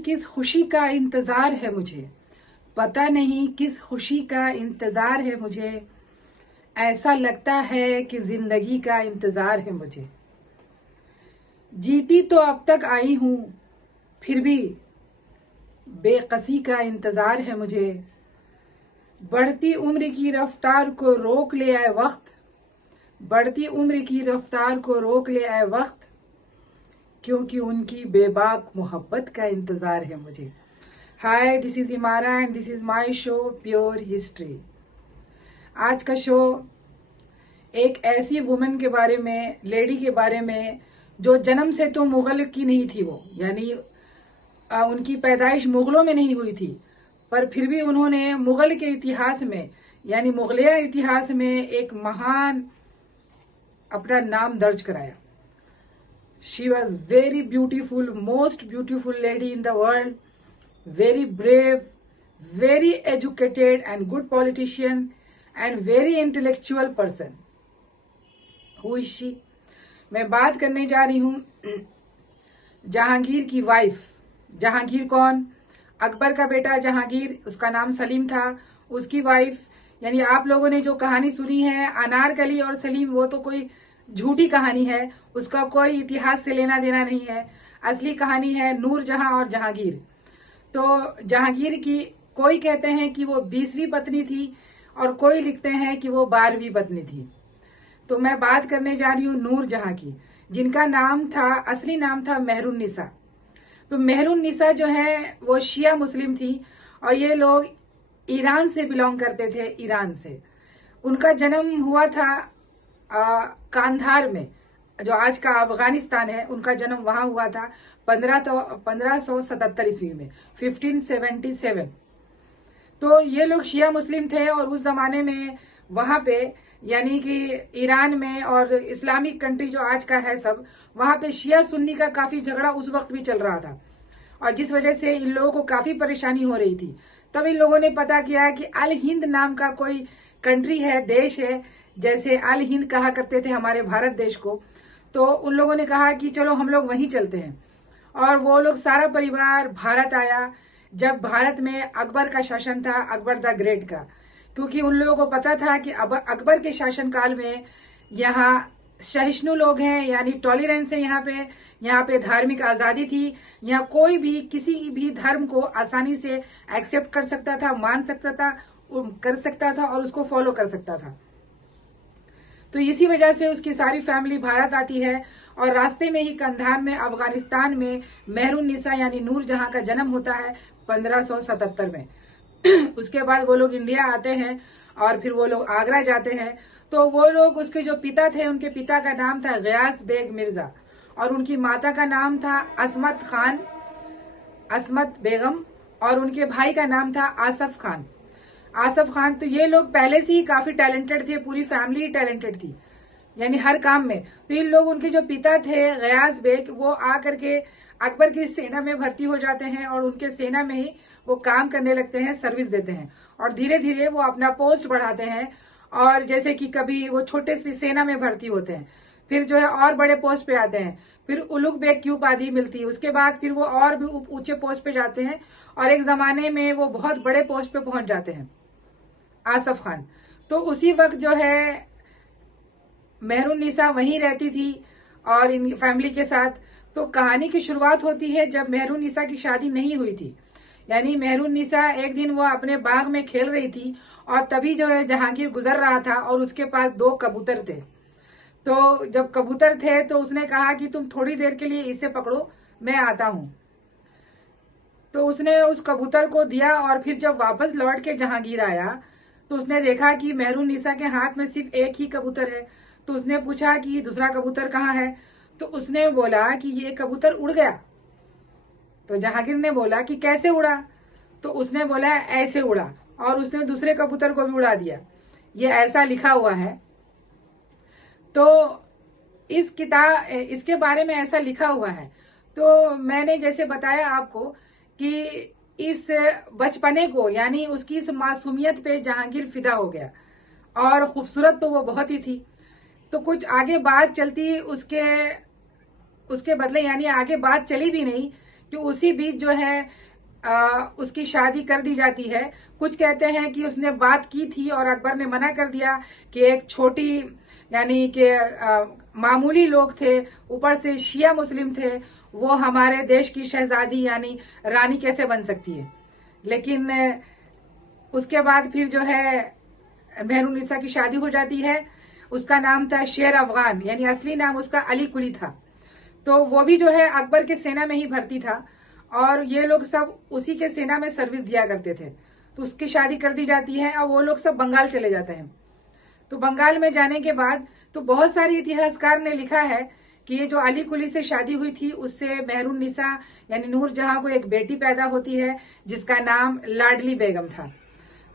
किस खुशी का इंतजार है मुझे, पता नहीं किस खुशी का इंतजार है मुझे, ऐसा लगता है कि जिंदगी का इंतजार है मुझे। जीती तो अब तक आई हूं, फिर भी बेकसी का इंतजार है मुझे। बढ़ती उम्र की रफ्तार को रोक ले आए वक्त, बढ़ती उम्र की रफ्तार को रोक ले आए वक्त, क्योंकि उनकी बेबाक मोहब्बत का इंतजार है मुझे। Hi, this is Imara and this is my show pure history. आज का शो एक ऐसी वुमेन के बारे में, लेडी के बारे में, जो जन्म से तो मुगल की नहीं थी। वो यानी उनकी पैदाइश मुगलों में नहीं हुई थी, पर फिर भी उन्होंने मुगल के इतिहास में यानी मुगलिया इतिहास में एक महान अपना नाम दर्ज कराया। She was very beautiful, most beautiful lady in the world, very brave, very educated and good politician and very intellectual person. Who is she? मैं बात करने जा रही हूं जहांगीर की वाइफ। जहांगीर कौन? अकबर का बेटा जहांगीर, उसका नाम सलीम था। उसकी वाइफ, यानी आप लोगों ने जो कहानी सुनी है अनारकली और सलीम, वो तो कोई झूठी कहानी है, उसका कोई इतिहास से लेना देना नहीं है। असली कहानी है नूरजहां और जहांगीर। तो जहांगीर की कोई कहते हैं कि वो 20वीं पत्नी थी और कोई लिखते हैं कि वो 12वीं पत्नी थी। तो मैं बात करने जा रही हूँ नूरजहां की, जिनका नाम था, असली नाम था मेहरुन्निसा। तो मेहरुन्निसा जो है वो शिया मुस्लिम थी और ये लोग ईरान से बिलोंग करते थे, ईरान से। उनका जन्म हुआ था कांधार में, जो आज का अफगानिस्तान है। उनका जन्म वहां हुआ था 1577 ईस्वी में, 1577। तो ये लोग शिया मुस्लिम थे और उस जमाने में वहां पे यानी कि ईरान में और इस्लामिक कंट्री जो आज का है सब, वहां पे शिया सुन्नी का काफी झगड़ा उस वक्त भी चल रहा था और जिस वजह से इन लोगों को काफी परेशानी हो रही थी। तब इन लोगों ने पता किया कि अल हिंद नाम का कोई कंट्री है, देश है, जैसे अल हिंद कहा करते थे हमारे भारत देश को। तो उन लोगों ने कहा कि चलो हम लोग वहीं चलते हैं और वो लोग सारा परिवार भारत आया जब भारत में अकबर का शासन था, अकबर द ग्रेट का। क्योंकि उन लोगों को पता था कि अकबर के शासनकाल में यहाँ सहिष्णु लोग हैं, यानी टॉलरेंस है यहाँ पे धार्मिक आजादी थी। यहाँ कोई भी किसी भी धर्म को आसानी से एक्सेप्ट कर सकता था, मान सकता था और उसको फॉलो कर सकता था। तो इसी वजह से उसकी सारी फैमिली भारत आती है और रास्ते में ही कंधार में, अफगानिस्तान में मेहरुन्निसा यानी नूरजहां का जन्म होता है 1577 में। उसके बाद वो लोग इंडिया आते हैं और फिर वो लोग आगरा जाते हैं। तो वो लोग, उसके जो पिता थे, उनके पिता का नाम था गयास बेग मिर्जा और उनकी माता का नाम था असमत बेगम और उनके भाई का नाम था आसफ खान। तो ये लोग पहले से ही काफी टैलेंटेड थे, पूरी फैमिली टैलेंटेड थी यानी हर काम में। तो इन लोग, उनके जो पिता थे गयास बेग, वो आकर के अकबर की सेना में भर्ती हो जाते हैं और उनके सेना में ही वो काम करने लगते हैं, सर्विस देते हैं और धीरे धीरे वो अपना पोस्ट बढ़ाते हैं। और जैसे कि कभी वो छोटे सी सेना में भर्ती होते हैं, फिर जो है और बड़े पोस्ट पे आते हैं, फिर उलुग बेग की उपाधि मिलती है। उसके बाद फिर वो और भी ऊंचे पोस्ट पे जाते हैं और एक जमाने में वो बहुत बड़े पोस्ट पे पहुंच जाते हैं, आसफ खान। तो उसी वक्त जो है मेहरुन्निसा वहीं रहती थी और इन फैमिली के साथ। तो कहानी की शुरुआत होती है जब मेहरुन्निसा की शादी नहीं हुई थी। यानी मेहरुन्निसा एक दिन वो अपने बाग में खेल रही थी और तभी जो है जहांगीर गुजर रहा था और उसके पास 2 कबूतर थे। तो जब कबूतर थे तो उसने कहा कि तुम थोड़ी देर के लिए इसे पकड़ो, मैं आता हूं। तो उसने उस कबूतर को दिया और फिर जब वापस लौट के जहांगीर आया तो उसने देखा कि मेहरुन्निसा के हाथ में सिर्फ एक ही कबूतर है। तो उसने पूछा कि दूसरा कबूतर कहाँ है? तो उसने बोला कि ये कबूतर उड़ गया। तो जहांगीर ने बोला कि कैसे उड़ा? तो उसने बोला ऐसे उड़ा और उसने दूसरे कबूतर को भी उड़ा दिया। ये ऐसा लिखा हुआ है। तो इसके बारे में ऐसा लिखा हुआ है। तो मैंने जैसे बताया आपको कि इस बचपने को, यानी उसकी इस मासूमियत पे जहांगीर फिदा हो गया और खूबसूरत तो वो बहुत ही थी। तो कुछ आगे बात चलती उसके बदले, यानी आगे बात चली भी नहीं कि उसी बीच जो है उसकी शादी कर दी जाती है। कुछ कहते हैं कि उसने बात की थी और अकबर ने मना कर दिया कि एक छोटी यानी कि मामूली लोग थे, ऊपर से शिया मुस्लिम थे, वो हमारे देश की शहजादी यानी रानी कैसे बन सकती है। लेकिन उसके बाद फिर जो है मेहरुन्निसा की शादी हो जाती है। उसका नाम था शेर अफगान, यानी असली नाम उसका अली कुली था। तो वो भी जो है अकबर के सेना में ही भर्ती था और ये लोग सब उसी के सेना में सर्विस दिया करते थे। तो उसकी शादी कर दी जाती है और वो लोग सब बंगाल चले जाते हैं। तो बंगाल में जाने के बाद तो बहुत सारे इतिहासकार ने लिखा है कि ये जो अली कुली से शादी हुई थी उससे मेहरुन्निसा यानी नूरजहां को एक बेटी पैदा होती है जिसका नाम लाडली बेगम था।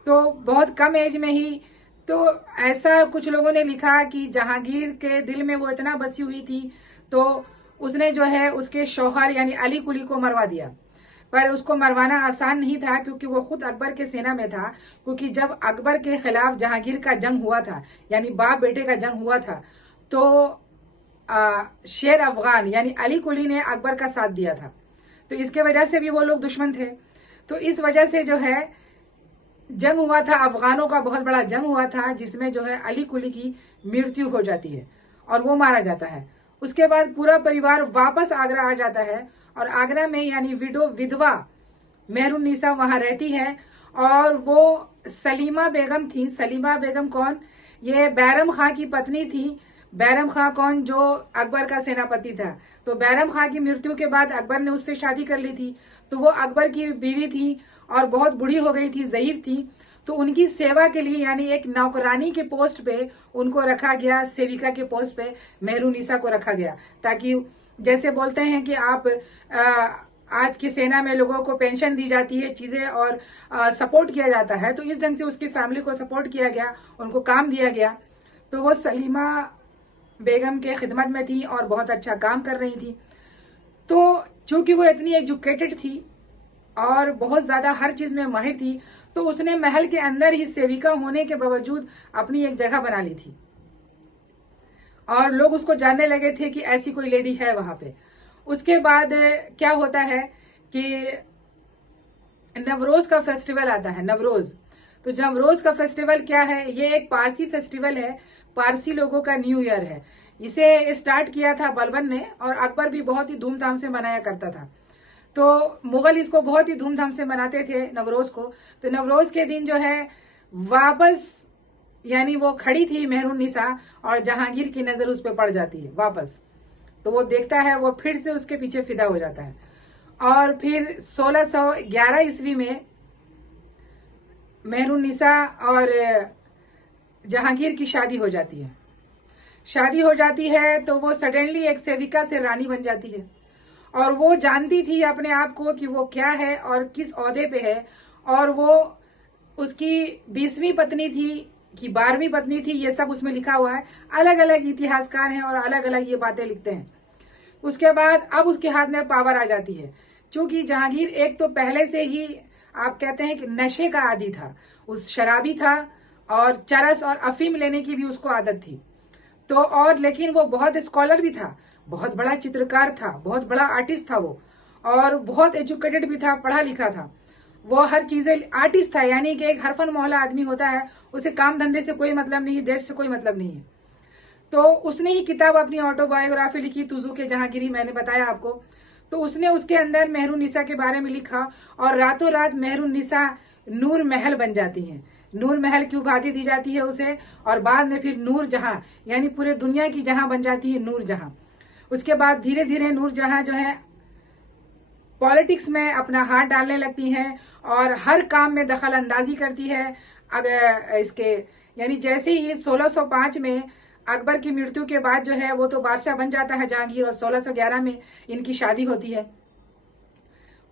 तो बहुत कम एज में ही, तो ऐसा कुछ लोगों ने लिखा कि जहांगीर के दिल में वो इतना बसी हुई थी तो उसने जो है उसके शौहर यानी अली कुली को मरवा दिया। पर उसको मरवाना आसान नहीं था क्योंकि वो खुद अकबर के सेना में था। क्योंकि जब अकबर के खिलाफ जहांगीर का जंग हुआ था यानी बाप बेटे का जंग हुआ था तो शेर अफगान यानी अली कुली ने अकबर का साथ दिया था। तो इसके वजह से भी वो लोग दुश्मन थे। तो इस वजह से जो है जंग हुआ था, अफगानों का बहुत बड़ा जंग हुआ था जिसमें जो है अली कुली की मृत्यु हो जाती है और वो मारा जाता है। उसके बाद पूरा परिवार वापस आगरा आ जाता है और आगरा में यानी विधवा मेहरुन्निसा वहां रहती है। और वो सलीमा बेगम थी। सलीमा बेगम कौन? ये बैरम खां की पत्नी थी। बैरम खां कौन? जो अकबर का सेनापति था। तो बैरम खां की मृत्यु के बाद अकबर ने उससे शादी कर ली थी। तो वो अकबर की बीवी थी और बहुत बूढ़ी हो गई थी, ज़ईफ थी। तो उनकी सेवा के लिए यानी एक नौकरानी के पोस्ट पे उनको रखा गया, सेविका के पोस्ट पे मेहरुन्निसा को रखा गया, ताकि जैसे बोलते हैं कि आप आज की सेना में लोगों को पेंशन दी जाती है, चीजें और सपोर्ट किया जाता है, तो इस ढंग से उसकी फैमिली को सपोर्ट किया गया, उनको काम दिया गया। तो वो सलीमा बेगम के खिदमत में थी और बहुत अच्छा काम कर रही थी। तो चूंकि वो इतनी एजुकेटेड थी और बहुत ज्यादा हर चीज में माहिर थी, तो उसने महल के अंदर ही सेविका होने के बावजूद अपनी एक जगह बना ली थी और लोग उसको जानने लगे थे कि ऐसी कोई लेडी है वहां पे। उसके बाद क्या होता है कि नवरोज का फेस्टिवल आता है। नवरोज, तो नवरोज का फेस्टिवल क्या है? ये एक पारसी फेस्टिवल है, पारसी लोगों का न्यू ईयर है। इसे स्टार्ट किया था बलबन ने और अकबर भी बहुत ही धूमधाम से मनाया करता था। तो मुगल इसको बहुत ही धूमधाम से मनाते थे नवरोज को। तो नवरोज के दिन जो है वापस यानी वो खड़ी थी मेहरुन्निसा और जहांगीर की नजर उस पर पड़ जाती है वापस। तो वो देखता है, वो फिर से उसके पीछे फिदा हो जाता है। और फिर 1611 ईस्वी में मेहरुन्निसा और जहांगीर की शादी हो जाती है। शादी हो जाती है तो वो सडनली एक सेविका से रानी बन जाती है और वो जानती थी अपने आप को कि वो क्या है और किस ओहदे पे है। और वो उसकी 20वीं पत्नी थी कि 12वीं पत्नी थी, ये सब उसमें लिखा हुआ है। अलग अलग इतिहासकार हैं और अलग अलग ये बातें लिखते हैं। उसके बाद अब उसके हाथ में पावर आ जाती है। क्योंकि जहांगीर एक तो पहले से ही आप कहते हैं कि नशे का आदी था, उस शराबी था और चरस और अफीम लेने की भी उसको आदत थी। तो और लेकिन वो बहुत स्कॉलर भी था, बहुत बड़ा चित्रकार था, बहुत बड़ा आर्टिस्ट था वो, और बहुत एजुकेटेड भी था, पढ़ा लिखा था। वो हर चीजें आर्टिस्ट था, यानी कि एक हरफन मौला आदमी होता है, उसे काम धंधे से कोई मतलब नहीं, देश से कोई मतलब नहीं है। तो उसने ही किताब अपनी ऑटोबायोग्राफी लिखी, तुजू के जहांगीरी, मैंने बताया आपको। तो उसने उसके अंदर मेहरुन्निसा के बारे में लिखा और रातों रात मेहरुन्निसा नूर महल बन जाती हैं। नूर महल की उपाधि दी जाती है उसे और बाद में फिर नूर जहां यानी पूरे दुनिया की जहां बन जाती है नूर जहां। उसके बाद धीरे धीरे नूर जहां जो है पॉलिटिक्स में अपना हाथ डालने लगती हैं और हर काम में दखल अंदाजी करती है। अगर इसके यानी जैसे ही 1605 में अकबर की मृत्यु के बाद जो है वो तो बादशाह बन जाता है जहांगीर और 1611 में इनकी शादी होती है।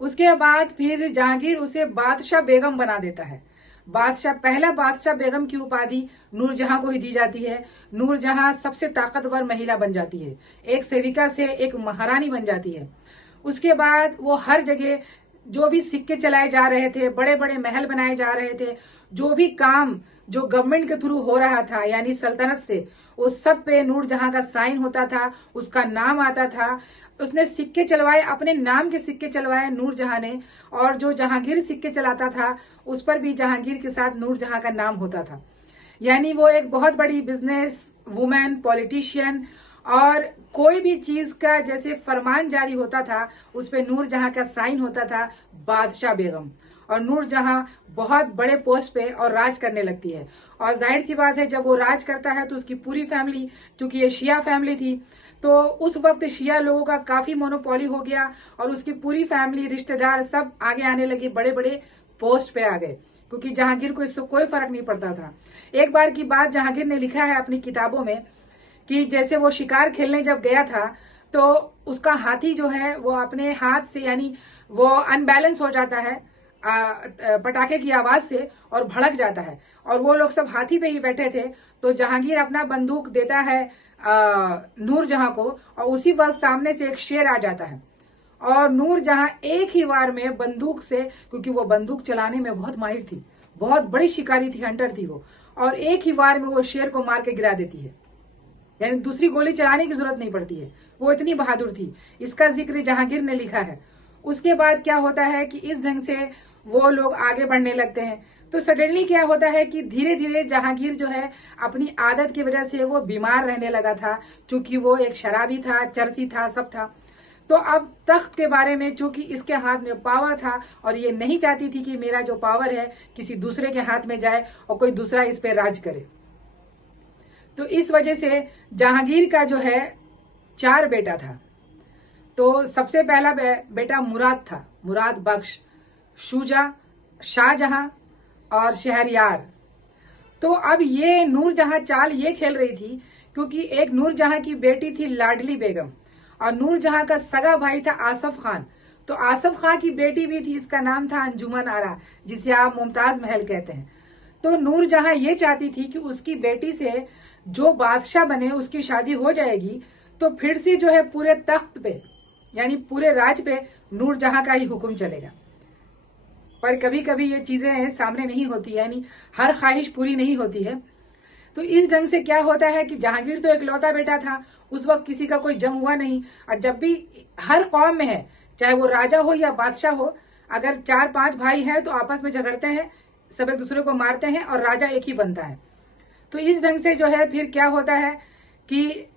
उसके बाद फिर जहांगीर उसे बादशाह बेगम बना देता है। बादशाह, पहला बादशाह बेगम की उपाधि नूरजहां को ही दी जाती है। नूरजहां सबसे ताकतवर महिला बन जाती है, एक सेविका से एक महारानी बन जाती है। उसके बाद वो हर जगह जो भी सिक्के चलाए जा रहे थे, बड़े बड़े महल बनाए जा रहे थे, जो भी काम जो गवर्नमेंट के थ्रू हो रहा था यानी सल्तनत से, उस सब पे नूरजहां का साइन होता था, उसका नाम आता था। उसने सिक्के चलवाए, अपने नाम के सिक्के चलवाए नूरजहां ने, और जो जहांगीर सिक्के चलाता था उस पर भी जहांगीर के साथ नूरजहां का नाम होता था। यानी वो एक बहुत बड़ी बिजनेस वुमेन, पॉलिटिशियन, और कोई भी चीज का जैसे फरमान जारी होता था उस पे नूरजहां का साइन होता था, बादशाह बेगम। और नूरजहां बहुत बड़े पोस्ट पे और राज करने लगती है। और जाहिर सी बात है जब वो राज करता है तो उसकी पूरी फैमिली, चूंकि ये शिया फैमिली थी, तो उस वक्त शिया लोगों का काफी मोनोपोली हो गया और उसकी पूरी फैमिली, रिश्तेदार सब आगे आने लगे, बड़े बड़े पोस्ट पे आ गए, क्योंकि जहांगीर को इससे कोई फर्क नहीं पड़ता था। एक बार की बात जहांगीर ने लिखा है अपनी किताबों में कि जैसे वो शिकार खेलने जब गया था तो उसका हाथी जो है वो अपने हाथ से, यानी वो अनबैलेंस हो जाता है पटाखे की आवाज से और भड़क जाता है, और वो लोग सब हाथी पे ही बैठे थे। तो जहांगीर अपना बंदूक देता है नूरजहां को, और उसी वक्त सामने से एक शेर आ जाता है, और नूरजहां एक ही वार में बंदूक से, क्योंकि वो बंदूक चलाने में बहुत माहिर थी, बहुत बड़ी शिकारी थी, हंटर थी वो, और एक ही वार में वो शेर को मार के गिरा देती है। यानी दूसरी गोली चलाने की जरूरत नहीं पड़ती है, वो इतनी बहादुर थी। इसका जिक्र जहांगीर ने लिखा है। उसके बाद क्या होता है कि इस ढंग से वो लोग आगे बढ़ने लगते हैं। तो सडनली क्या होता है कि धीरे धीरे जहांगीर जो है अपनी आदत की वजह से वो बीमार रहने लगा था, क्योंकि वो एक शराबी था, चरसी था, सब था। तो अब तख्त के बारे में, चूंकि इसके हाथ में पावर था और ये नहीं चाहती थी कि मेरा जो पावर है किसी दूसरे के हाथ में जाए और कोई दूसरा इस पे राज करे, तो इस वजह से जहांगीर का जो है 4 बेटा था। तो सबसे पहला बेटा मुराद था, मुराद बख्श, शुजा, शाहजहां और शहरयार। तो अब ये नूरजहां चाल ये खेल रही थी, क्योंकि एक नूरजहां की बेटी थी लाडली बेगम, और नूरजहां का सगा भाई था आसफ खान। तो आसफ खान की बेटी भी थी, इसका नाम था अंजुमन आरा, जिसे आप मुमताज महल कहते हैं। तो नूरजहां ये चाहती थी कि उसकी बेटी से जो बादशाह बने उसकी शादी हो जाएगी, तो फिर से जो है पूरे तख्त पे, यानी पूरे राज पे नूरजहां का ही हुक्म चलेगा। पर कभी कभी ये चीजें सामने नहीं होती, यानी हर ख्वाहिश पूरी नहीं होती है। तो इस ढंग से क्या होता है कि जहांगीर तो एक लौता बेटा था, उस वक्त किसी का कोई जंग हुआ नहीं, और जब भी हर कौम में है, चाहे वो राजा हो या बादशाह हो, अगर 4-5 भाई हैं तो आपस में झगड़ते हैं, सब एक दूसरे को मारते हैं और राजा एक ही बनता है। तो इस ढंग से जो है फिर क्या होता है कि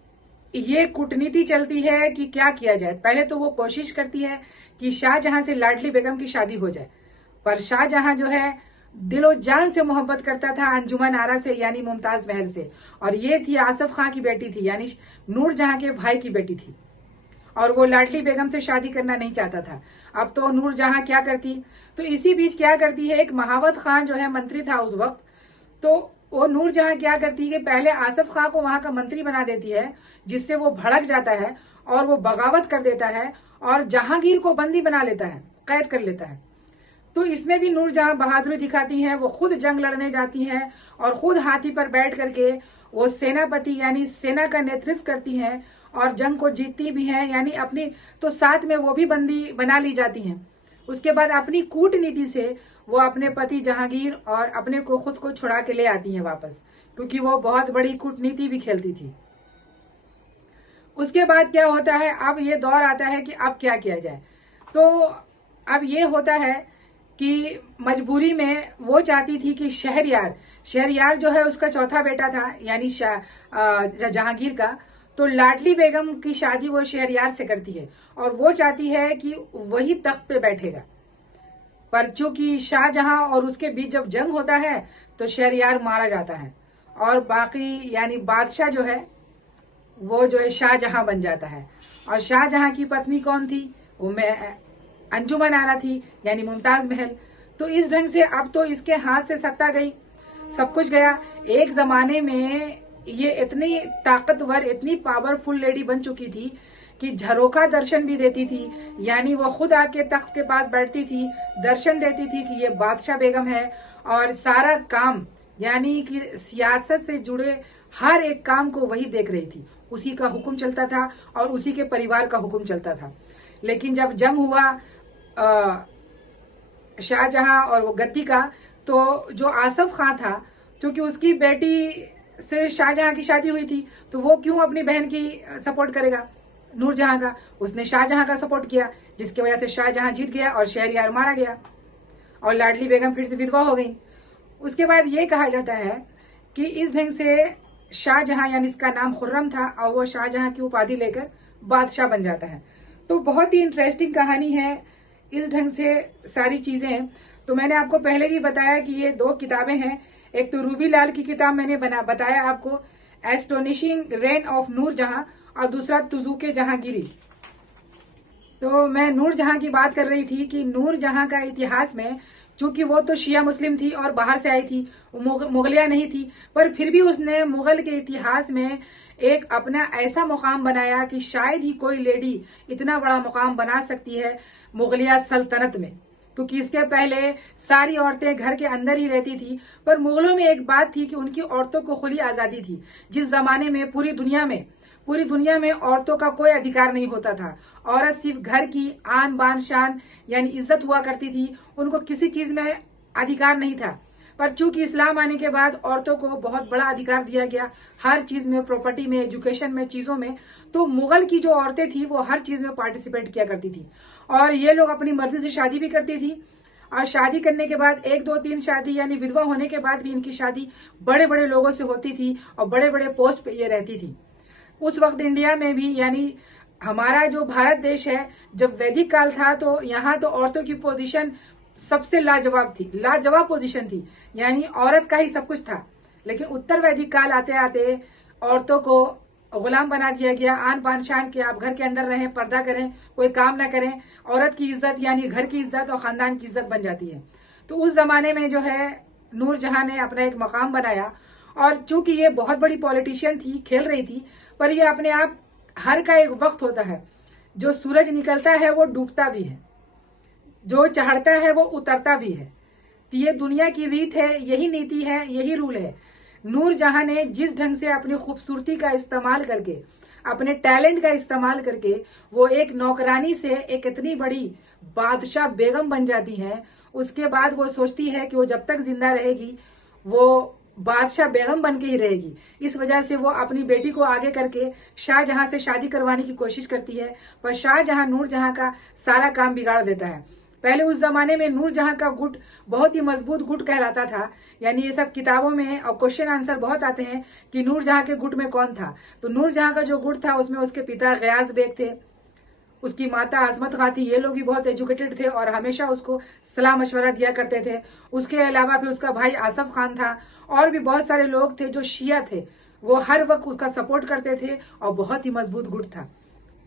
ये कूटनीति चलती है कि क्या किया जाए। पहले तो वो कोशिश करती है कि शाहजहां से लाडली बेगम की शादी हो जाए, पर शाहजहां जो है दिलो जान से मोहब्बत करता था अंजुमन आरा से, यानी मुमताज महल से, और ये थी आसफ खां की बेटी थी, यानी नूरजहां के भाई की बेटी थी, और वो लाडली बेगम से शादी करना नहीं चाहता था। अब तो नूरजहां क्या करती, तो इसी बीच क्या करती है, एक महावत खान जो है मंत्री था उस वक्त, तो वो नूरजहां क्या करती है कि पहले आसफ खां को वहां का मंत्री बना देती है, जिससे वो भड़क जाता है और वो बगावत कर देता है और जहांगीर को बंदी बना लेता है, कैद कर लेता है। तो इसमें भी नूरजहां बहादुरी दिखाती हैं, वो खुद जंग लड़ने जाती हैं और खुद हाथी पर बैठ करके वो सेनापति यानी सेना का नेतृत्व करती हैं और जंग को जीतती भी हैं, यानी अपनी, तो साथ में वो भी बंदी बना ली जाती हैं। उसके बाद अपनी कूटनीति से वो अपने पति जहांगीर और अपने को खुद को छुड़ा के ले आती हैं वापस, क्योंकि वो बहुत बड़ी कूटनीति भी खेलती थी। उसके बाद क्या होता है, अब ये दौर आता है कि अब क्या किया जाए। तो अब ये होता है कि मजबूरी में वो चाहती थी कि शहरयार जो है उसका चौथा बेटा था, यानी जहांगीर का, तो लाडली बेगम की शादी वो शहरयार से करती है और वो चाहती है कि वही तख्त पे बैठेगा। पर चूंकि शाहजहां और उसके बीच जब जंग होता है तो शहरयार मारा जाता है और बाकी यानी बादशाह जो है वो जो है शाहजहां बन जाता है। और शाहजहां की पत्नी कौन थी, वो अंजुमन आरा थी, यानी मुमताज महल। तो इस ढंग से अब तो इसके हाथ से सत्ता गई, सब कुछ गया। एक जमाने में ये इतनी ताकतवर, इतनी पावरफुल लेडी बन चुकी थी कि झरोखा दर्शन भी देती थी, यानी वो खुद आके तख्त के पास बैठती थी, दर्शन देती थी कि ये बादशाह बेगम है, और सारा काम यानी कि सियासत से जुड़े हर एक काम को वही देख रही थी, उसी का हुक्म चलता था और उसी के परिवार का हुक्म चलता था। लेकिन जब जंग हुआ शाहजहां और वो गद्दी का, तो जो आसफ खां था क्योंकि उसकी बेटी से शाहजहां की शादी हुई थी, तो वो क्यों अपनी बहन की सपोर्ट करेगा नूरजहां का। उसने शाहजहां का सपोर्ट किया, जिसकी वजह से शाहजहां जीत गया और शहरयार मारा गया और लाडली बेगम फिर से विधवा हो गई। उसके बाद ये कहा जाता है कि इस ढंग से शाहजहां, यानी इसका नाम खुर्रम था, और वो शाहजहां की उपाधि लेकर बादशाह बन जाता है। तो बहुत ही इंटरेस्टिंग कहानी है, इस ढंग से सारी चीजें हैं। तो मैंने आपको पहले भी बताया कि ये 2 किताबें हैं। एक तो रूबी लाल की किताब मैंने बताया आपको, एस्टोनिशिंग रेन ऑफ नूरजहां, और दूसरा तुजुके जहांगीरी। तो मैं नूरजहां की बात कर रही थी कि नूरजहां का इतिहास में, चूंकि वो तो शिया मुस्लिम थी और बाहर से आई थी, मुगलिया नहीं थी, पर फिर भी उसने मुगल के इतिहास में एक अपना ऐसा मुकाम बनाया कि शायद ही कोई लेडी इतना बड़ा मुकाम बना सकती है मुगलिया सल्तनत में। क्योंकि इसके पहले सारी औरतें घर के अंदर ही रहती थी, पर मुगलों में एक बात थी कि उनकी औरतों को खुली आजादी थी। जिस जमाने में पूरी दुनिया में औरतों का कोई अधिकार नहीं होता था। औरत सिर्फ घर की आन बान शान यानी इज्जत हुआ करती थी, उनको किसी चीज में अधिकार नहीं था। पर चूंकि इस्लाम आने के बाद औरतों को बहुत बड़ा अधिकार दिया गया, हर चीज में, प्रॉपर्टी में, एजुकेशन में, चीजों में, तो मुगल की जो औरतें थी वो हर चीज में पार्टिसिपेट किया करती थी। और ये लोग अपनी मर्जी से शादी भी करती थी, और शादी करने के बाद 1, 2, 3 शादी, यानी विधवा होने के बाद भी इनकी शादी बड़े बड़े लोगों से होती थी और बड़े बड़े पोस्ट पे ये रहती थी। उस वक्त इंडिया में भी, यानी हमारा जो भारत देश है, जब वैदिक काल था तो यहाँ तो औरतों की पोजीशन सबसे लाजवाब थी, लाजवाब पोजीशन थी, यानी औरत का ही सब कुछ था। लेकिन उत्तर वैदिक काल आते आते औरतों को गुलाम बना दिया गया, आन बान शान के, आप घर के अंदर रहें, पर्दा करें, कोई काम ना करें। औरत की इज्जत यानी घर की इज्जत और खानदान की इज्जत बन जाती है। तो उस जमाने में जो है नूरजहां ने अपना एक मकाम बनाया, और चूंकि ये बहुत बड़ी पॉलिटिशियन थी, खेल रही थी, पर ये अपने आप, हर का एक वक्त होता है, जो सूरज निकलता है वो डूबता भी है, जो चढ़ता है वो उतरता भी है। तो ये दुनिया की रीत है, यही नीति है, यही रूल है। नूरजहां ने जिस ढंग से अपनी खूबसूरती का इस्तेमाल करके, अपने टैलेंट का इस्तेमाल करके, वो एक नौकरानी से एक इतनी बड़ी बादशाह बेगम बन जाती है। उसके बाद वो सोचती है कि वो जब तक जिंदा रहेगी वो बादशाह बेगम बन के ही रहेगी। इस वजह से वो अपनी बेटी को आगे करके शाहजहां से शादी करवाने की कोशिश करती है, पर शाहजहां नूरजहां का सारा काम बिगाड़ देता है। पहले उस जमाने में नूरजहां का गुट बहुत ही मजबूत गुट कहलाता था, यानी ये सब किताबों में और क्वेश्चन आंसर बहुत आते हैं कि नूरजहां के गुट में कौन था। तो नूरजहां का जो गुट था उसमें उसके पिता गयास बेग थे, उसकी माता आजमत खां थी। ये लोग भी बहुत एजुकेटेड थे और हमेशा उसको सलाह मशवरा दिया करते थे। उसके अलावा फिर उसका भाई आसफ खान था, और भी बहुत सारे लोग थे जो शिया थे, वो हर वक्त उसका सपोर्ट करते थे और बहुत ही मजबूत गुट था।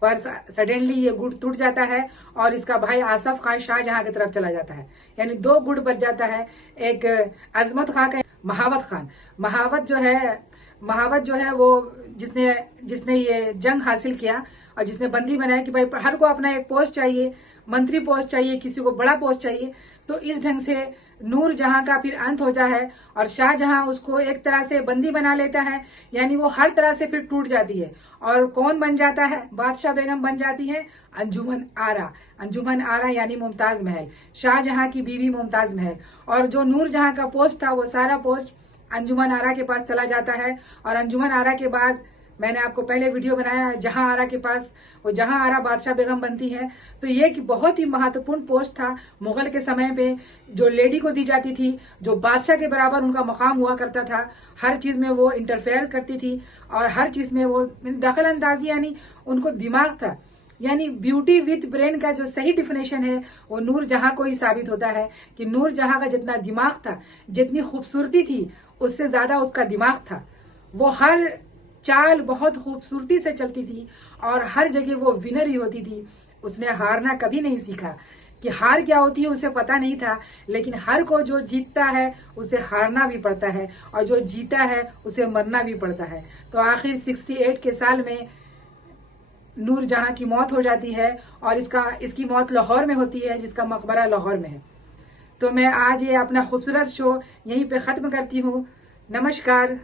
पर सडनली ये गुट टूट जाता है और इसका भाई आसफ खान शाहजहां की तरफ चला जाता है, यानी 2 गुट बच जाता है। एक अजमत खान का महावत खान, महावत जो है वो जिसने ये जंग हासिल किया और जिसने बंदी बनाया कि भाई हर को अपना एक पोस्ट चाहिए, मंत्री पोस्ट चाहिए, किसी को बड़ा पोस्ट चाहिए। तो इस ढंग से नूरजहां का फिर अंत होता है और शाहजहां उसको एक तरह से बंदी बना लेता है, यानी वो हर तरह से फिर टूट जाती है। और कौन बन जाता है? बादशाह बेगम बन जाती है अंजुमन आरा। अंजुमन आरा यानी मुमताज महल, शाहजहां की बीवी मुमताज महल। और जो नूरजहां का पोस्ट था वो सारा पोस्ट अंजुमन आरा के पास चला जाता है। और अंजुमन आरा के बाद मैंने आपको पहले वीडियो बनाया है जहां आरा के पास, वो जहां आरा बादशाह बेगम बनती है। तो ये कि बहुत ही महत्वपूर्ण पोस्ट था मुगल के समय पे, जो लेडी को दी जाती थी, जो बादशाह के बराबर उनका मकाम हुआ करता था। हर चीज में वो इंटरफेयर करती थी और हर चीज में वो दखल अंदाजी, यानी उनको दिमाग था। यानी ब्यूटी विथ ब्रेन का जो सही डिफिनेशन है वो नूरजहां को ही साबित होता है कि नूरजहां का जितना दिमाग था, जितनी खूबसूरती थी, उससे ज्यादा उसका दिमाग था। वो हर चाल बहुत खूबसूरती से चलती थी और हर जगह वो विनर ही होती थी। उसने हारना कभी नहीं सीखा, कि हार क्या होती है उसे पता नहीं था, लेकिन हर को जो जीतता है उसे हारना भी पड़ता है और जो जीता है उसे मरना भी पड़ता है। तो आखिर 68 के साल में नूरजहां की मौत हो जाती है और इसकी मौत लाहौर में होती है, जिसका मकबरा लाहौर में है। तो मैं आज ये अपना खूबसूरत शो यहीं पे खत्म करती हूँ। नमस्कार।